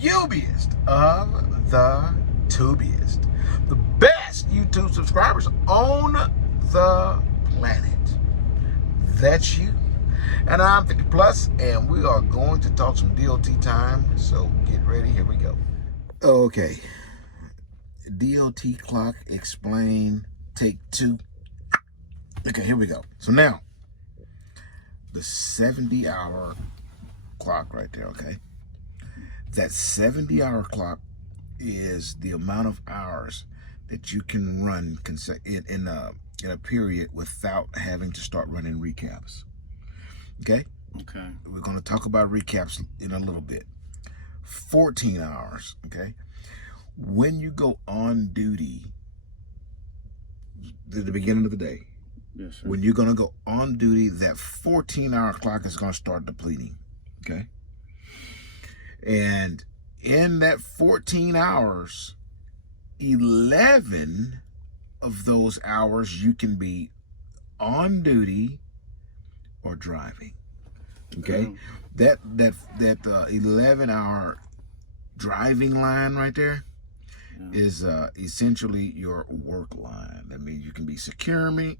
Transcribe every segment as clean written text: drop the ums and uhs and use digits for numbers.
Ubiest of the tubiest. The best YouTube subscribers on the planet. That's you. And I'm 50 plus, and we are going to talk some DOT time. So get ready, here we go. Okay. DOT clock explain, take 2. Okay, here we go. So now, the 70-hour clock right there, okay? That 70-hour clock is the amount of hours that you can run in a period without having to start running recaps. Okay? Okay. We're going to talk about recaps in a little bit. 14 hours, okay? When you go on duty at the beginning of the day, yes, sir. when you're going to go on duty, that 14-hour clock is going to start depleting, okay? And in that 14 hours, 11 of those hours you can be on duty or driving, okay? That 11-hour driving line right there is essentially your work line. That means you can be securing,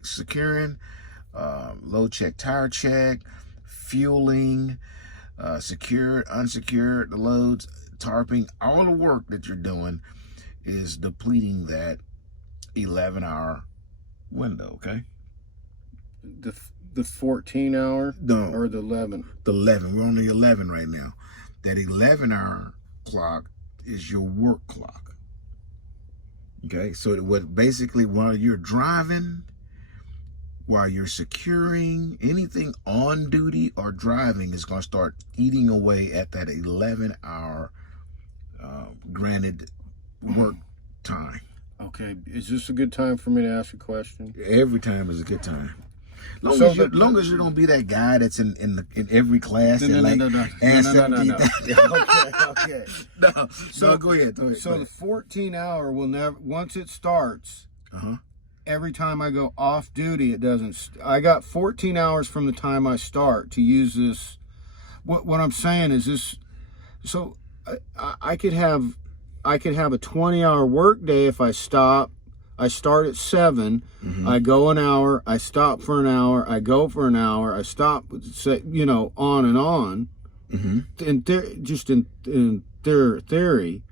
load check, tire check, fueling, secured, unsecured, the loads, tarping. All the work that you're doing is depleting that 11-hour window, okay? The 14 hour? No. Or the 11? The 11. We're on the 11 right now. That 11-hour clock is your work clock. Okay? So what basically while you're driving, while you're securing, anything on duty or driving is going to start eating away at that 11-hour granted work time. Okay. Is this a good time for me to ask a question? Every time is a good time. Long as you don't be that guy that's in every class and No. Okay. So go ahead. So the 14-hour will never, once it starts, every time I go off duty, it doesn't. I got 14 hours from the time I start to use this. What I'm saying is this. So I could have a 20-hour work day if I stop. I start at 7, I go an hour, I stop for an hour, I go for an hour, I stop, on and on. In theory,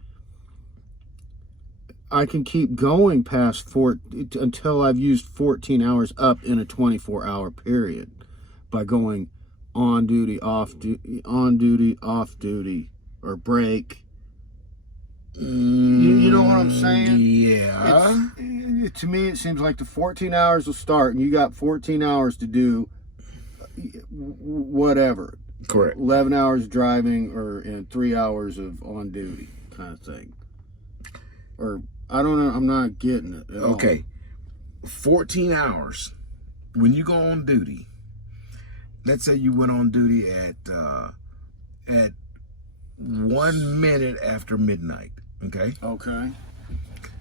I can keep going past until I've used 14 hours up in a 24-hour period by going on duty, off duty, or break. You know what I'm saying? Yeah. To me, it seems like the 14 hours will start, and you got 14 hours to do whatever. Correct. 11 hours driving, and 3 hours of on duty kind of thing. Or I don't know. I'm not getting it. Okay. 14 hours. When you go on duty, let's say you went on duty at 1 minute after midnight. Okay. Okay.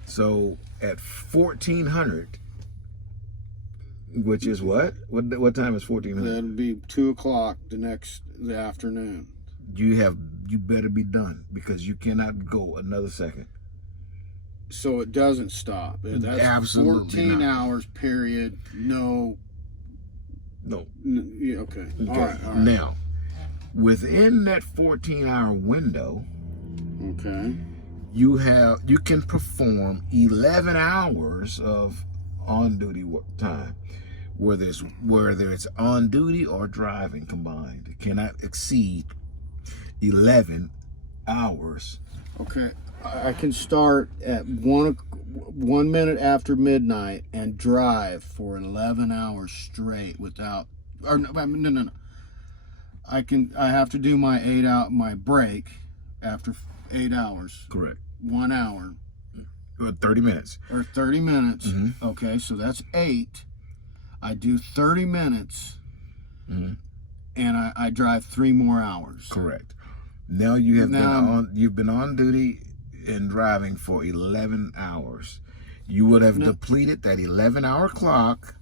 So at 1400, which is what? What time is 1400? That'll be 2 o'clock the afternoon. You better be done because you cannot go another second. So it doesn't stop. That's Absolutely 14 not. hours period. No. Yeah, okay. All right. Now, within that 14-hour window, okay, you can perform 11 hours of on-duty work time, whether it's on duty or driving combined. It cannot exceed 11 hours. Okay, I can start at 1 minute after midnight and drive for 11 hours straight without. Or no. I have to do my break after 8 hours. Correct. 1 hour. 30 minutes. Or 30 minutes. Okay, so that's 8. I do 30 minutes, and I drive 3 more hours. Correct. Now you've been on duty and driving for 11 hours. You would have depleted that 11-hour clock,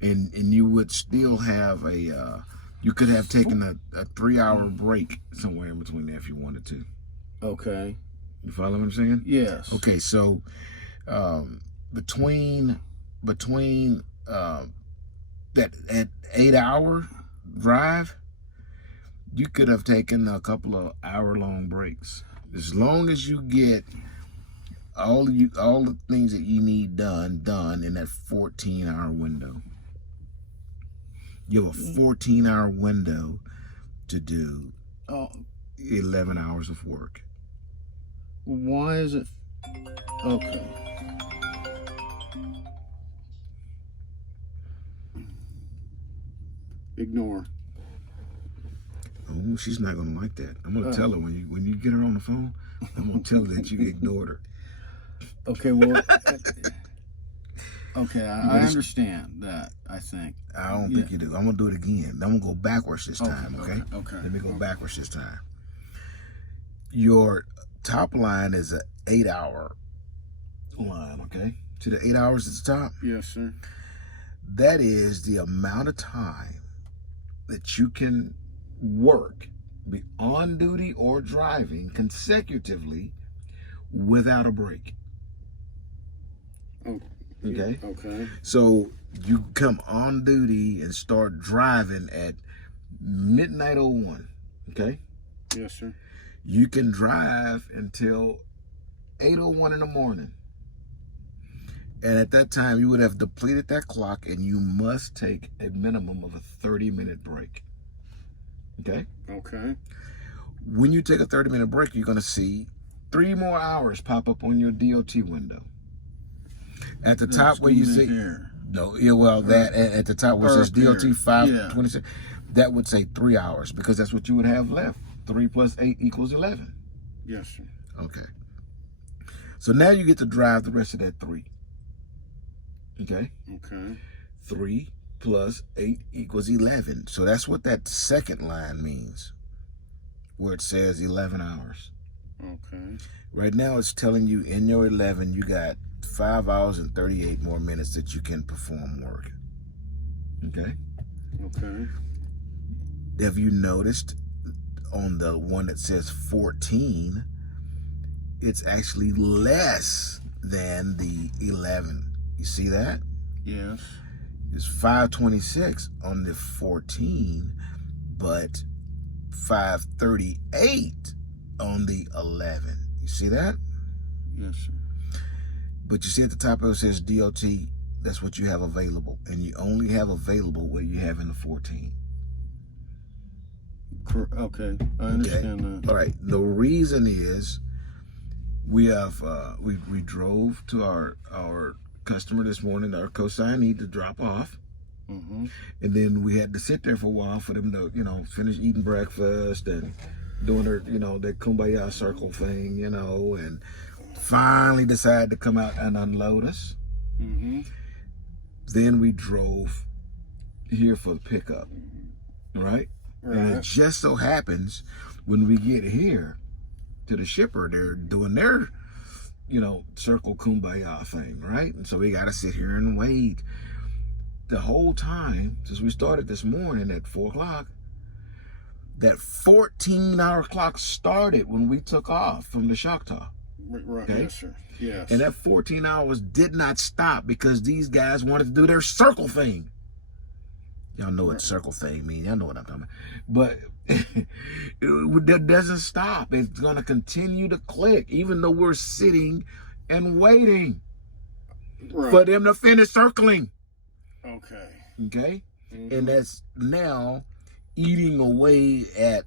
and you would still have you could have taken a 3-hour break somewhere in between there if you wanted to. Okay. You follow what I'm saying? Yes. Okay, so between that 8-hour drive, you could have taken a couple of hour-long breaks. As long as you get all the things that you need done in that 14-hour window. You have a 14-hour window to do 11 hours of work. Why is it? Okay. Ignore. Oh, she's not gonna like that. I'm gonna tell her when you get her on the phone. I'm gonna tell her that you ignored her. Okay, well, okay, I understand that. I think. I don't think you do. I'm gonna do it again. I'm gonna go backwards this time. Okay. Okay. Let me go backwards this time. Your top line is an 8-hour line. Okay. See the 8 hours at the top? Yes, sir. That is the amount of time that you can work, be on duty or driving consecutively without a break. Oh, okay. Okay. So you come on duty and start driving at midnight 01. Okay. Yes, sir. You can drive until 8:01 in the morning. And at that time, you would have depleted that clock, and you must take a minimum of a 30-minute break. Okay? Okay. When you take a 30-minute break, you're going to see 3 more hours pop up on your DOT window. At the top where you see... No, yeah, well, that at the top where it says DOT 526, that would say 3 hours, because that's what you would have left. 3 plus 8 equals 11. Yes, sir. Okay. So now you get to drive the rest of that 3. Okay? Okay. 3 plus 8 equals 11. So that's what that second line means, where it says 11 hours. Okay. Right now it's telling you in your 11, you got 5 hours and 38 more minutes that you can perform work. Okay? Okay. Have you noticed on the one that says 14, it's actually less than the 11. You see that? Yes. It's 526 on the 14, but 538 on the 11. You see that? Yes, sir. But you see at the top of it says DOT, that's what you have available. And you only have available what you have in the 14. Okay, I understand that. All right. The reason is we have we drove to our customer this morning, our consignee, to drop off. Mm-hmm. And then we had to sit there for a while for them to, finish eating breakfast and doing their, their kumbaya circle thing, and finally decided to come out and unload us. Mm-hmm. Then we drove here for the pickup, right? And it just so happens when we get here to the shipper, they're doing their, circle kumbaya thing, right? And so we got to sit here and wait. The whole time, since we started this morning at 4 o'clock, that 14-hour clock started when we took off from the Choctaw. Right, okay? Yes, sir. Yes. And that 14 hours did not stop because these guys wanted to do their circle thing. Y'all know what circle thing means. Y'all know what I'm talking about. But it doesn't stop. It's going to continue to click, even though we're sitting and waiting for them to finish circling. Okay. Okay? Mm-hmm. And that's now eating away at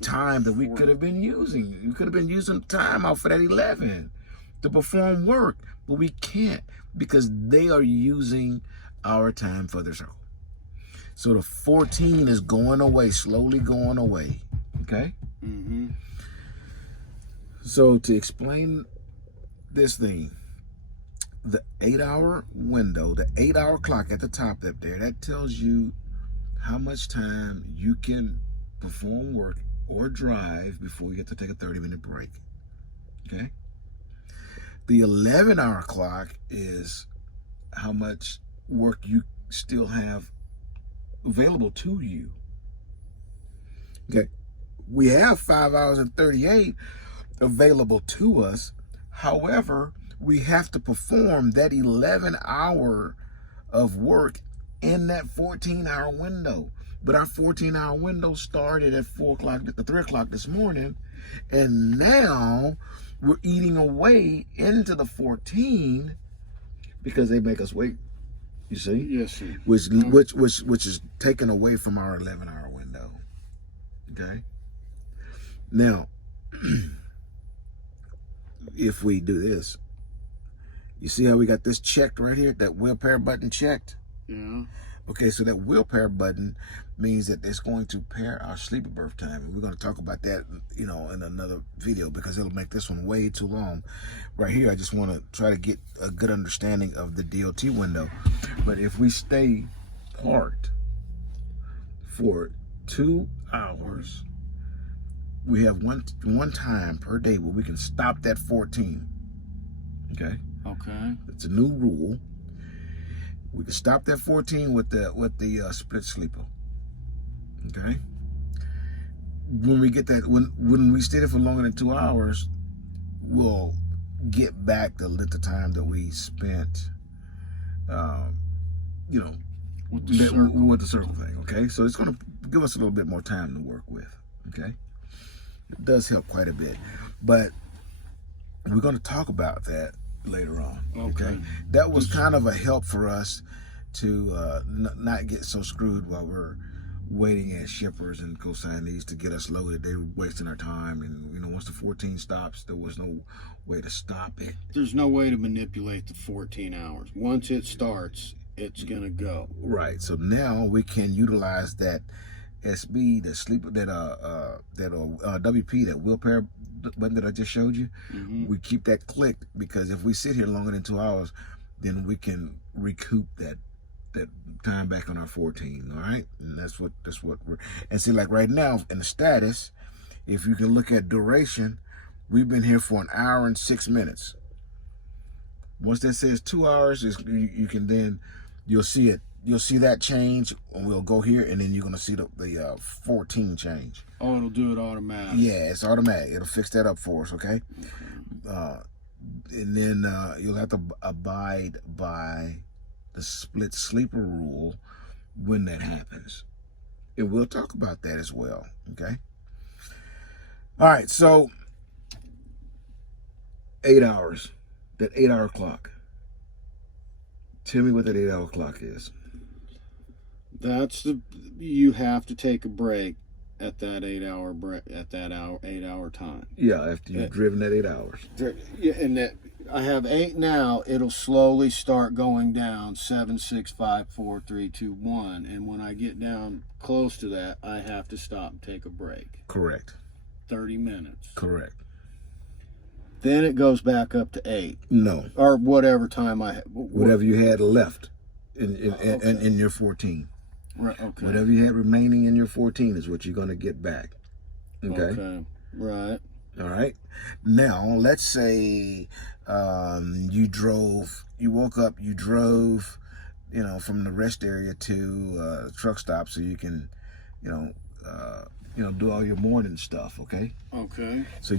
time that we could have been using. We could have been using time off of that 11 to perform work, but we can't because they are using our time for their circle. So the 14 is going away, slowly going away. Okay? Mm-hmm. So to explain this thing, the 8-hour window, the 8-hour clock at the top up there, that tells you how much time you can perform work or drive before you get to take a 30-minute break. Okay? The 11-hour clock is how much work you still have available to you. Okay? We have 5 hours and 38 available to us. However, we have to perform that 11-hour of work in that 14-hour window. But our 14-hour window started at 3 o'clock this morning, and now we're eating away into the 14 because they make us wait. You see? Yes, sir. Which is taken away from our 11-hour window. Okay. Now, if we do this, you see how we got this checked right here? That wheel pair button checked. Yeah. Okay, so that wheel pair button means that it's going to pair our sleeper berth time. And we're going to talk about that, in another video, because it'll make this one way too long. Right here, I just want to try to get a good understanding of the DOT window. But if we stay parked for 2 hours, we have one time per day where we can stop that 14. Okay? Okay. It's a new rule. We can stop that 14 with the split sleeper. Okay. When we get that, when we stay there for longer than 2 hours, we'll get back the length of time that we spent, with the circle thing. Okay. So it's going to give us a little bit more time to work with. Okay. It does help quite a bit, but we're going to talk about that later on. Okay. That was kind of a help for us to not get so screwed while we're waiting at shippers and consignees to get us loaded. They were wasting our time, and once the 14 stops, there was no way to stop it. There's no way to manipulate the 14 hours. Once it starts, it's gonna go. Right. So now we can utilize that SB, that sleeper, that WP, that wheel pair button that I just showed you. Mm-hmm. We keep that clicked, because if we sit here longer than 2 hours, then we can recoup that time back on our 14. All right, and that's what we're. And see, like right now in the status, if you can look at duration, we've been here for 1 hour and 6 minutes. Once that says 2 hours, you can then you'll see it. You'll see that change, and we'll go here, and then you're gonna see the 14 change. Oh, it'll do it automatic. Yeah, it's automatic. It'll fix that up for us, okay? And then you'll have to abide by the split sleeper rule when that happens. And we'll talk about that as well, okay? All right, so 8 hours, that 8-hour clock. Tell me what that 8-hour clock is. You have to take a break at that 8-hour break, at that 8-hour time. Yeah, after you've driven that 8 hours. Yeah, and that I have 8 now. It'll slowly start going down. 7, 6, 5, 4, 3, 2, 1. And when I get down close to that, I have to stop and take a break. Correct. 30 minutes. Correct. Then it goes back up to 8. No. Or whatever time whatever you had left in your 14. Right. Okay. Whatever you had remaining in your 14 is what you're going to get back. Okay. Right. All right. Now, let's say you woke up, you drove, from the rest area to the truck stop so you can, do all your morning stuff. Okay. Okay. So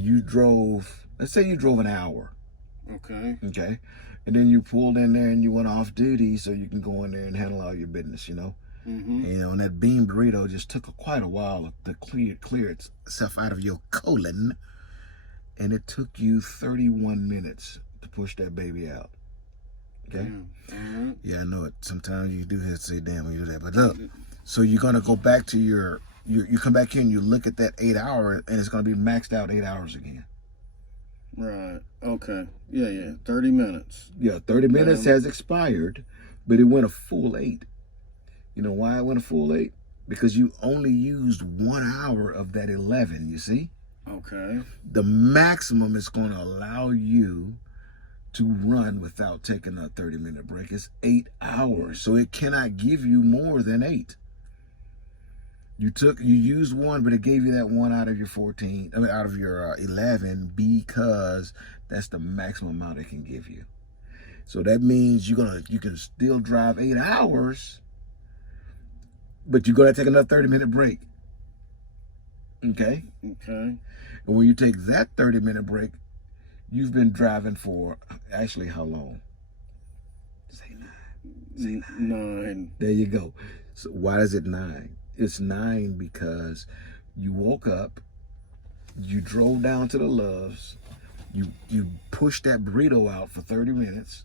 let's say you drove an hour. Okay. Okay. And then you pulled in there and you went off duty so you can go in there and handle all your business, Mm-hmm. And that bean burrito just took quite a while to clear itself out of your colon. And it took you 31 minutes to push that baby out. Okay? Mm-hmm. Yeah, I know it. Sometimes you do have to say, damn, when you do that. But look, so you're going to go back to you come back here and you look at that 8 hour, and it's going to be maxed out 8 hours again. Right. Okay. Yeah. 30 minutes. Yeah, 30 minutes has expired, but it went a full 8. You know why it went a full 8? Because you only used 1 hour of that 11, you see? Okay. The maximum it's going to allow you to run without taking a 30-minute break is 8 hours. So it cannot give you more than 8. You used 1, but it gave you that 1 out of your 14, out of your 11, because that's the maximum amount it can give you. So that means you can still drive 8 hours, but you're going to take another 30-minute break. Okay? Okay. And when you take that 30-minute break, you've been driving for, actually, how long? Say 9. Say 9. There you go. So why is it 9? It's 9 because you woke up, you drove down to the Loves, you pushed that burrito out for 30 minutes.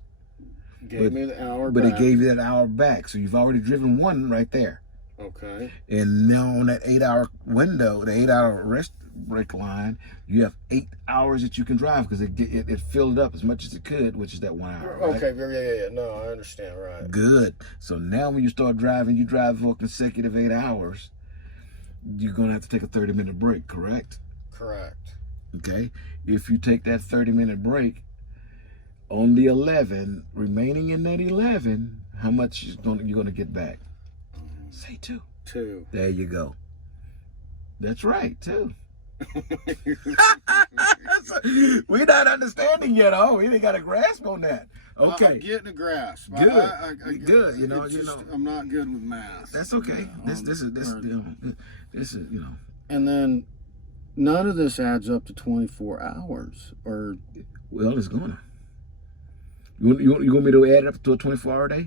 Gave me the hour but back. It gave you that hour back. So you've already driven 1 right there. Okay. And now on that 8-hour window, the 8-hour rest break line, you have 8 hours that you can drive because it filled up as much as it could, which is that 1 hour. Right? Okay, yeah. No, I understand, right. Good. So now when you start driving, you drive for consecutive 8 hours, you're going to have to take a 30-minute break, correct? Correct. Okay. If you take that 30-minute break, on the 11, remaining in that 11, how much you're going to get back? Say 2. 2. There you go. That's right, 2. We're not understanding yet. Oh, we ain't got a grasp on that. Okay. I'm getting a grasp. Good. I Good. I'm not good with math. That's okay. This is And then none of this adds up to 24 hours, or. Well, it's gonna. You want me to add it up to a 24-hour day?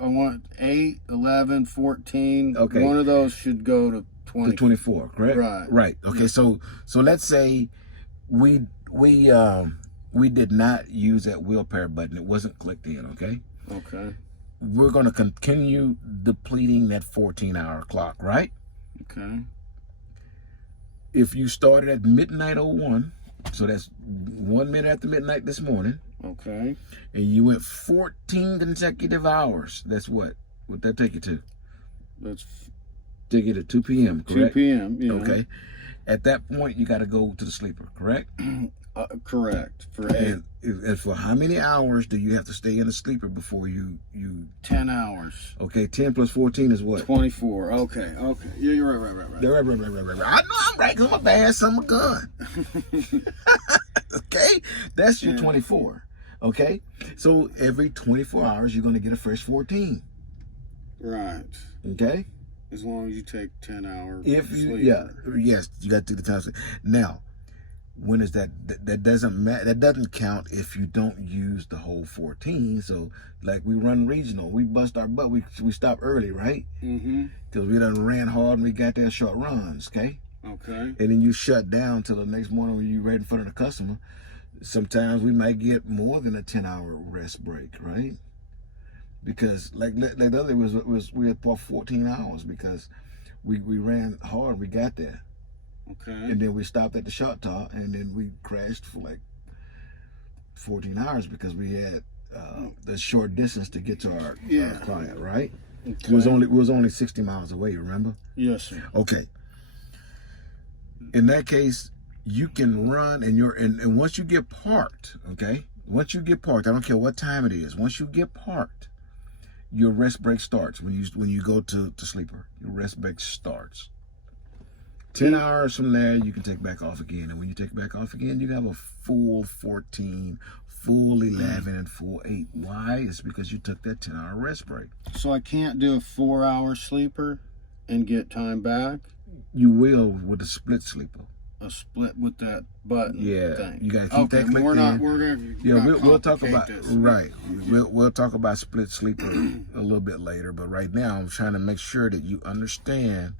I want 8, 11, 14. Okay. One of those should go to 20. To 24, correct? Right. Right. Okay. So let's say we did not use that wheel pair button. It wasn't clicked in. Okay. Okay. We're going to continue depleting that 14-hour clock, right? Okay. If you started at midnight 01, so that's 1 minute after midnight this morning. Okay. And you went 14 consecutive hours. That's what? What'd that take you to? That's Take you to 2 p.m., correct? 2 p.m., yeah. Okay. At that point, you got to go to the sleeper, correct? Correct. For 8. And for how many hours do you have to stay in the sleeper before you 10 hours. Okay, 10 plus 14 is what? 24. Okay. Yeah, you're right. Right. I know I'm right because I'm a bad son of a gun. Okay? That's your 24. Okay? So every 24 hours, you're going to get a fresh 14. Right. Okay? As long as you take 10 hours. Yes, you got to do the time. Now, when is that? That doesn't matter. That doesn't count if you don't use the whole 14. So, like we run regional, we bust our butt. We stop early, right? Mm-hmm. Because we done ran hard and we got there short runs. Okay. Okay. And then you shut down till the next morning when you're right in front of the customer. Sometimes we might get more than a 10-hour rest break, right? Because like the other was we had 14 hours because we ran hard. We got there. Okay. And then we stopped at the shot top, and then we crashed for like 14 hours because we had the short distance to get to our client, right? Okay. It was only 60 miles away, remember? Yes, sir. Okay. In that case, you can run and once you get parked, okay? Once you get parked, I don't care what time it is, once you get parked, your rest break starts when you go to sleeper. Your rest break starts. 10 hours from there, you can take back off again. And when you take back off again, you have a full 14, full 11, and full 8. Why? It's because you took that 10-hour rest break. So I can't do a 4-hour sleeper and get time back? You will with a split sleeper. A split with that button thing. You got to keep that clicked we'll talk about this. Right. We'll talk about split sleeper a little bit later. But right now, I'm trying to make sure that you understand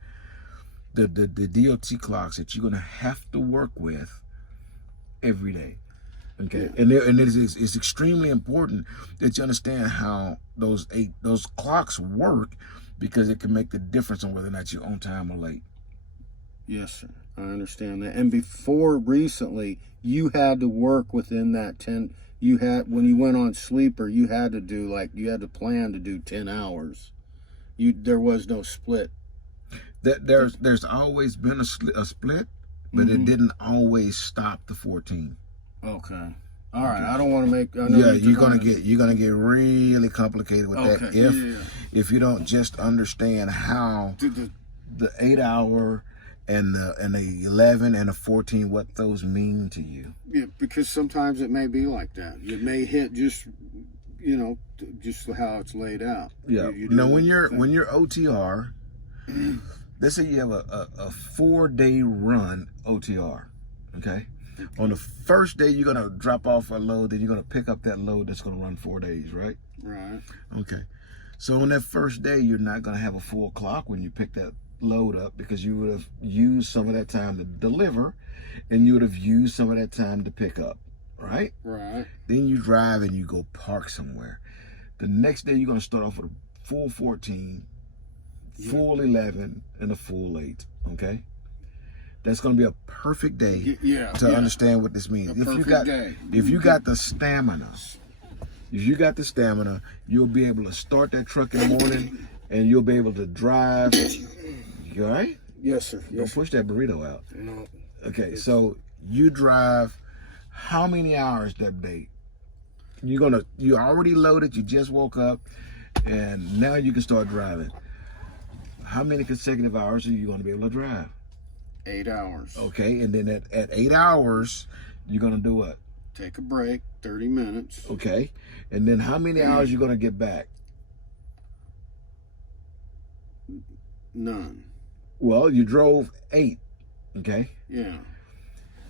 the DOT clocks that you're going to have to work with every day. Okay. Yeah. And it's extremely important that you understand how those clocks work, because it can make the difference on whether or not you're on time or late. Yes, sir. I understand that. And before recently, you had to work within that 10. When you went on sleeper, you had to plan to do 10 hours. There was no split. There's always been a split, but it didn't always stop the 14. Okay. All right. I don't want to make. You're gonna get really complicated with that if you don't just understand how the 8-hour and the 11 and the 14, what those mean to you. Yeah, because sometimes it may be like that. It may hit just how it's laid out. Yeah. When you're OTR, let's say you have a 4-day run OTR. okay? On the first day, you're gonna drop off a load, then you're gonna pick up that load that's gonna run 4 days, right? Right. Okay. So on that first day, you're not gonna have a full clock when you pick that load up, because you would have used some of that time to deliver, and you would have used some of that time to pick up, right? Right. Then you drive and you go park somewhere. The next day, you're gonna start off with a full 14, full 11, and a full 8, okay? That's gonna be a perfect day to understand what this means. If you got the stamina, you'll be able to start that truck in the morning and you'll be able to drive. You all right? Yes, sir. Don't push that burrito out. No. Okay, so you drive how many hours that day? You already loaded, you just woke up, and now you can start driving. How many consecutive hours are you gonna be able to drive? 8 hours. Okay, and then at 8 hours, you're gonna do what? Take a break, 30 minutes. Okay, and then how many hours you gonna get back? None. Well, you drove 8, okay? Yeah.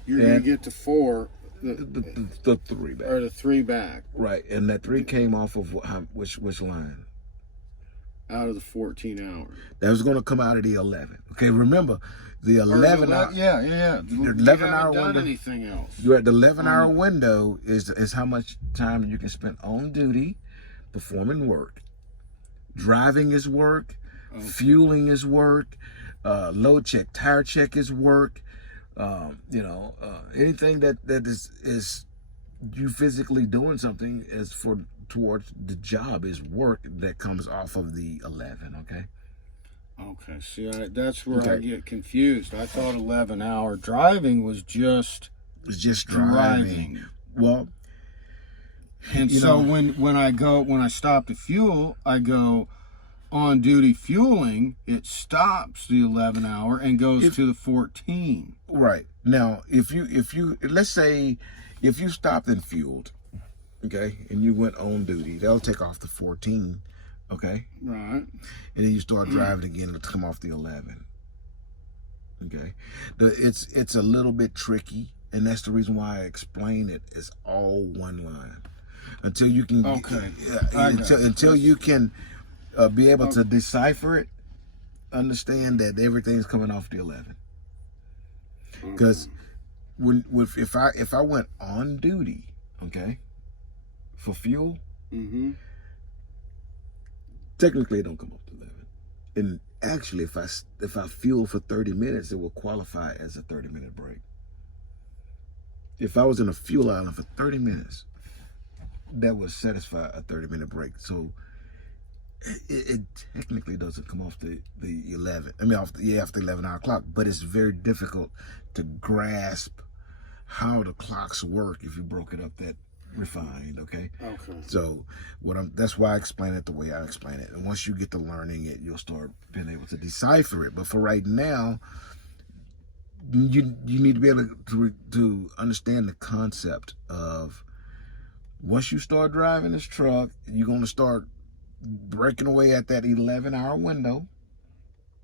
You're going to get to 4. The 3 back. Or the 3 back. Right, and that 3 came off of which line? Out of the 14 hours. That was going to come out of the 11. Okay, remember, the 11 hour. Yeah. The 11 hour done window. Anything else? You're at the 11-hour window is how much time you can spend on duty, performing work. Driving is work. Okay. Fueling is work. Load check, tire check is work. Anything that is you physically doing something is towards the job is work that comes off of the 11. Okay. Okay. See, that's where I get confused. I thought 11-hour driving was just driving. Well, and so when I stop to fuel, I go on duty fueling. It stops the 11-hour and goes to the 14. Right. Now, if you let's say if you stopped and fueled, okay, and you went on duty, they'll take off the 14, okay? Right. And then you start driving again to come off the 11. Okay. It's a little bit tricky, and that's the reason why I explain it as all one line. Until you can until you can be able to decipher it, understand that everything's coming off the 11. Because if I went on duty, okay, for fuel, technically it don't come off the 11. And actually, if I fuel for 30 minutes, it will qualify as a 30-minute break. If I was in a fuel island for 30 minutes, that would satisfy a 30-minute break. So it technically doesn't come off the 11. I mean, off the 11-hour clock, but it's very difficult to grasp how the clocks work if you broke it up that refined. Okay. So that's why I explain it the way I explain it. And once you get to learning it, you'll start being able to decipher it. But for right now, you need to be able to understand the concept of once you start driving this truck, you're going to start breaking away at that 11-hour window.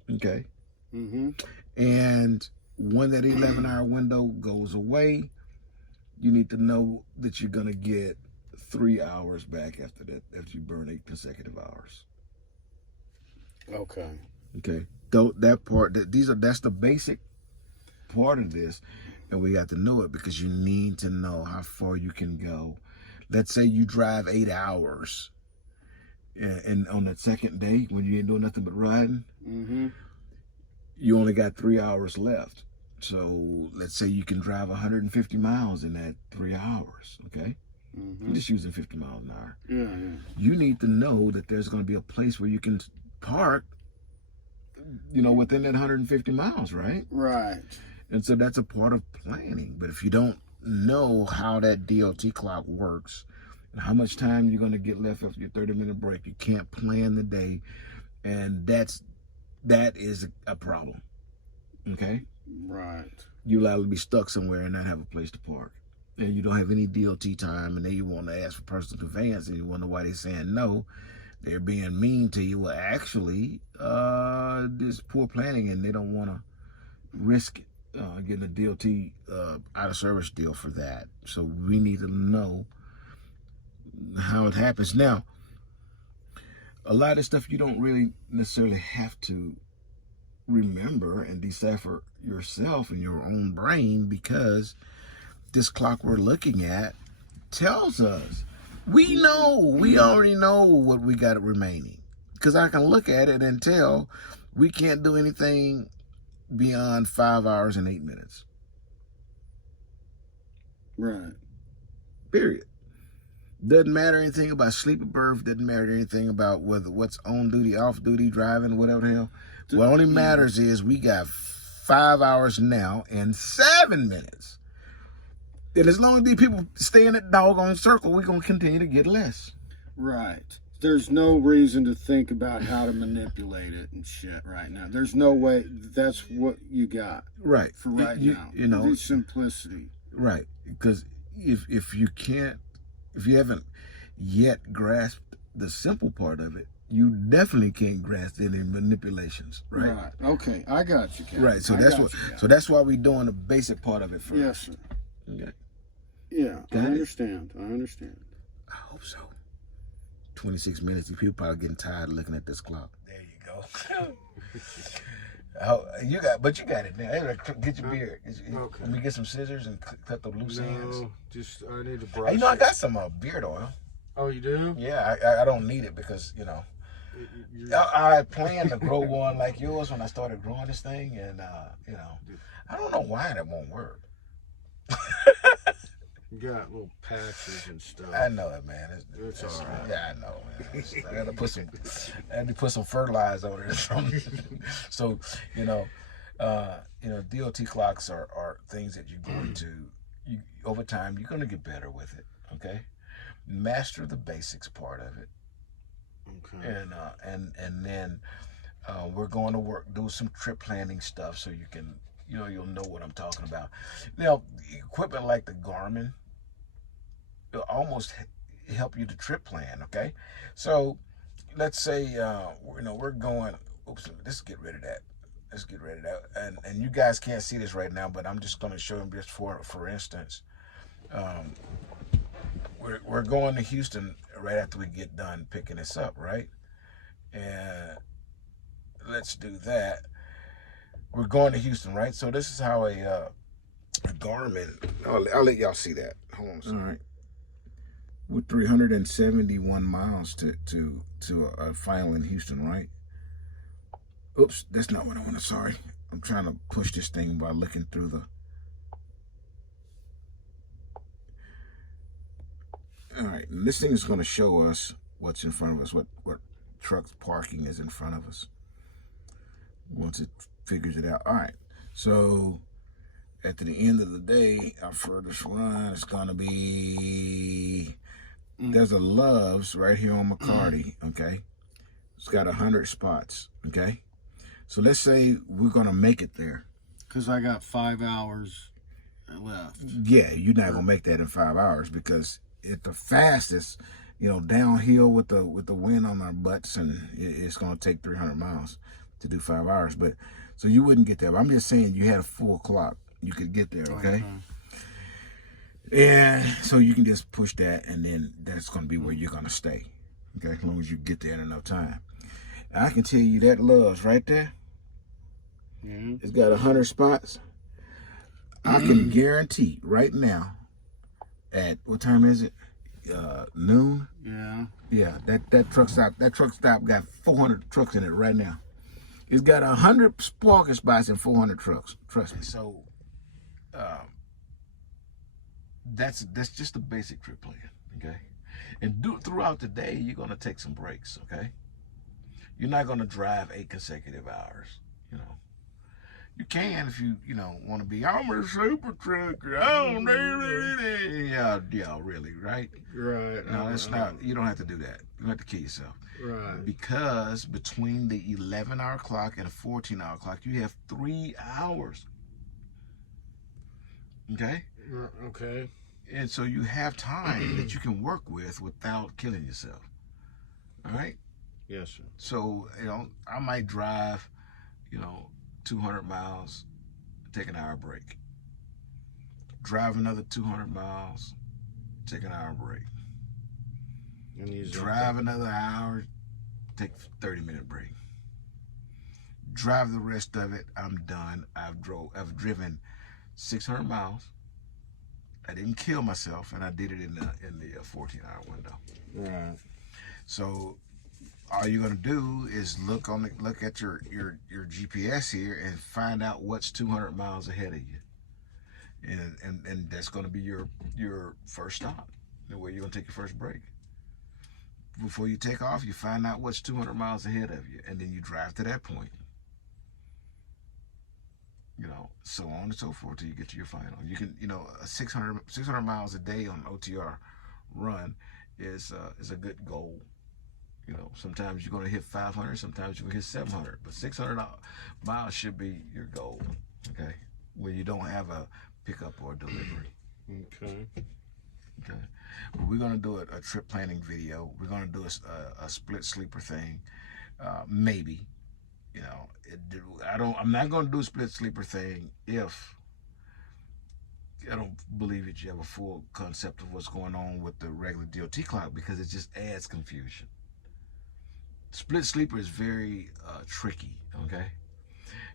Okay. And when that 11-hour window goes away, you need to know that you're going to get 3 hours back after that, after you burn 8 consecutive hours. Okay. That's the basic part of this, and we got to know it because you need to know how far you can go. Let's say you drive 8 hours, and on that second day when you ain't doing nothing but riding, you only got 3 hours left. So let's say you can drive 150 miles in that 3 hours, okay? You're just using 50 miles an hour. Yeah. You need to know that there's going to be a place where you can park, within that 150 miles, right? Right. And so that's a part of planning. But if you don't know how that DOT clock works and how much time you're going to get left after your 30-minute break, you can't plan the day, and that is a problem, okay? Right. You're liable to be stuck somewhere and not have a place to park. And you don't have any DOT time, and then you want to ask for personal conveyance, and you wonder why they're saying no. They're being mean to you. Well, actually, there's poor planning, and they don't want to risk it. getting a DOT out of service deal for that. So we need to know how it happens. Now, a lot of stuff you don't really necessarily have to remember and decipher yourself in your own brain, because this clock we're looking at tells us. We already know what we got remaining, because I can look at it and tell we can't do anything beyond 5 hours and 8 minutes. Right. Period. Doesn't matter anything about sleeping birth. Doesn't matter anything about what's on duty, off duty, driving, whatever the hell. What only matters is we got 5 hours now and 7 minutes. And as long as these people stay in that doggone circle, we're going to continue to get less. Right. There's no reason to think about how to manipulate it and shit right now. There's no way. That's what you got. Right. For right now. You know. The simplicity. Right. Because if you haven't yet grasped the simple part of it, you definitely can't grasp any manipulations. Right. Right. Okay. I got you, Captain. Right. So that's why we're doing the basic part of it first. Yes, sir. Okay. Yeah, Got I it? understand. I understand. I hope so. 26 minutes. People probably getting tired of looking at this clock. There you go. You got it now. Hey, get your beard. Okay. Let me get some scissors and cut the loose ends. No, just I need to brush. Hey, I got some beard oil. Oh, you do? Yeah, I don't need it because I planned to grow one like yours when I started growing this thing, and I don't know why that won't work. You got little patches and stuff. I know it, man. It's all right. Yeah, I know, man. I had to put some fertilizer on it. So, DOT clocks are things that you're going to, over time, you're going to get better with it. Okay, master the basics part of it. Okay. And then we're going to do some trip planning stuff, so you can, you'll know what I'm talking about. Equipment like the Garmin will almost help you to trip plan. Okay, so let's say we're going. Oops, let's get rid of that. And you guys can't see this right now, but I'm just going to show them just for instance. We're going to Houston right after we get done picking this up, right? And let's do that. We're going to Houston, right? So this is how a Garmin. I'll let y'all see that. Hold on a second. All right. With 371 miles to a final in Houston, right? Oops, that's not what I want to. Sorry, I'm trying to push this thing by looking through the. All right, and this thing is going to show us what's in front of us, what trucks parking is in front of us. Once it figures it out. All right, so at the end of the day, our furthest run is going to be, there's a Love's right here on McCarty, okay? It's got 100 spots, okay? So let's say we're going to make it there. Because I got 5 hours left. Yeah, you're not going to make that in 5 hours, because at the fastest, downhill with the wind on our butts, and it's going to take 300 miles to do 5 hours. But so you wouldn't get there. But I'm just saying, you had a full clock, you could get there, okay? And so you can just push that, and then that's going to be where you're going to stay, okay? As long as you get there in enough time. And I can tell you that Love's right there. Mm-hmm. It's got 100 spots. I can guarantee right now, at what time is it? Noon. Yeah. Yeah. That truck stop got 400 trucks in it right now. It's got 100 parking spots and 400 trucks. Trust me. So, that's just a basic trip plan. Okay. And throughout the day, you're gonna take some breaks. Okay. You're not gonna drive 8 consecutive hours. You can if you want to be. I'm a super trucker. I don't need it. Yeah, really, right? Right. No, it's not. You don't have to do that. You don't have to kill yourself. Right. Because between the 11-hour clock and a 14-hour clock, you have 3 hours. Okay. Okay. And so you have time that you can work with without killing yourself. All right. Yes, sir. So I might drive, 200 miles take an hour break. Drive another 200 miles, take an hour break. Drive another hour, take a 30-minute break. Drive the rest of it, I'm done. I've driven 600 miles. I didn't kill myself, and I did it in the 14-hour window. Right. So all you're gonna do is look at your GPS here and find out what's 200 miles ahead of you, and that's gonna be your first stop, where you're gonna take your first break. Before you take off, you find out what's 200 miles ahead of you, and then you drive to that point. You know, so on and so forth till you get to your final. You can, you know, 600 miles a day on OTR run is a good goal. You know, sometimes you're going to hit 500, sometimes you're going to hit 700, but 600 miles should be your goal, okay, where you don't have a pickup or delivery. Okay. Okay. But we're going to do a trip planning video. We're going to do a split sleeper thing, maybe. You know, I'm not going to do a split sleeper thing if I don't believe that you have a full concept of what's going on with the regular DOT clock, because it just adds confusion. Split sleeper is very tricky, okay?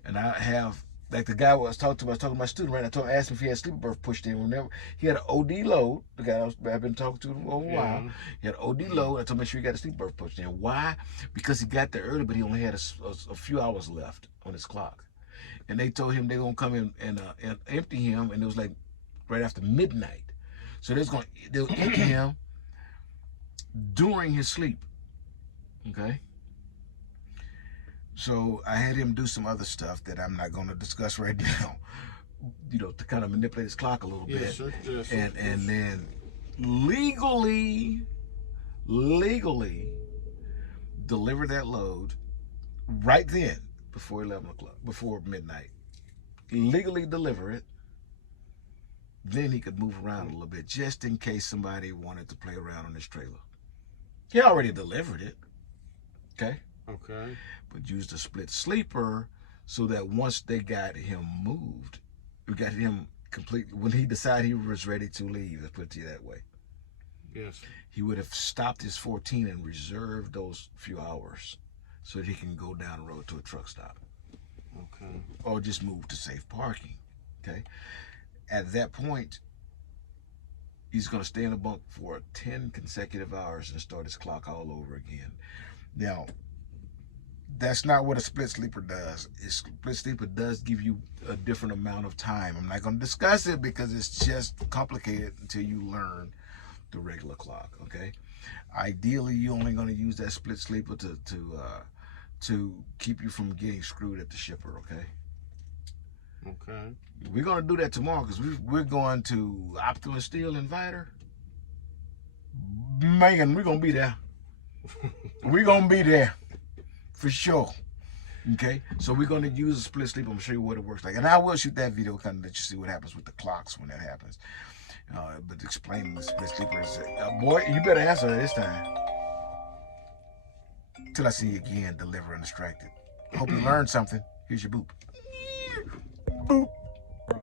And I have, like the guy I was talking to my student, right? I asked him if he had sleeper berth pushed in. Whenever he had an OD load, the guy I've been talking to for a while, he had an OD load. I told him make sure he got a sleeper berth pushed in. Why? Because he got there early, but he only had a few hours left on his clock. And they told him they're gonna come in and empty him, and it was like right after midnight. So they'll empty him during his sleep. Okay. So I had him do some other stuff that I'm not going to discuss right now, you know, to kind of manipulate his clock a little bit. Sure. And then legally deliver that load right then before 11 o'clock, before midnight. Legally deliver it. Then he could move around a little bit, just in case somebody wanted to play around on his trailer. He already delivered it. Okay. Okay. But used a split sleeper so that once they got him moved, we got him completely, when he decided he was ready to leave, let's put it to you that way. Yes. He would have stopped his 14 and reserved those few hours so that he can go down the road to a truck stop. Okay. Or just move to safe parking. Okay. At that point, he's going to stay in the bunk for 10 consecutive hours and start his clock all over again. Now, that's not what a split sleeper does. A split sleeper does give you a different amount of time. I'm not going to discuss it because it's just complicated until you learn the regular clock, okay? Ideally, you're only going to use that split sleeper to keep you from getting screwed at the shipper, okay? Okay. We're going to do that tomorrow because we're going to Optimus Steel Inviter. Man, we're going to be there. We're going to be there. For sure. Okay, so we're going to use a split sleep. I'm going to show you what it works like. And I will shoot that video kind of let you see what happens with the clocks when that happens. But explaining the split sleeper is, boy, you better answer this time. Till I see you again, deliver undistracted. Hope you learned something. Here's your boop. Boop.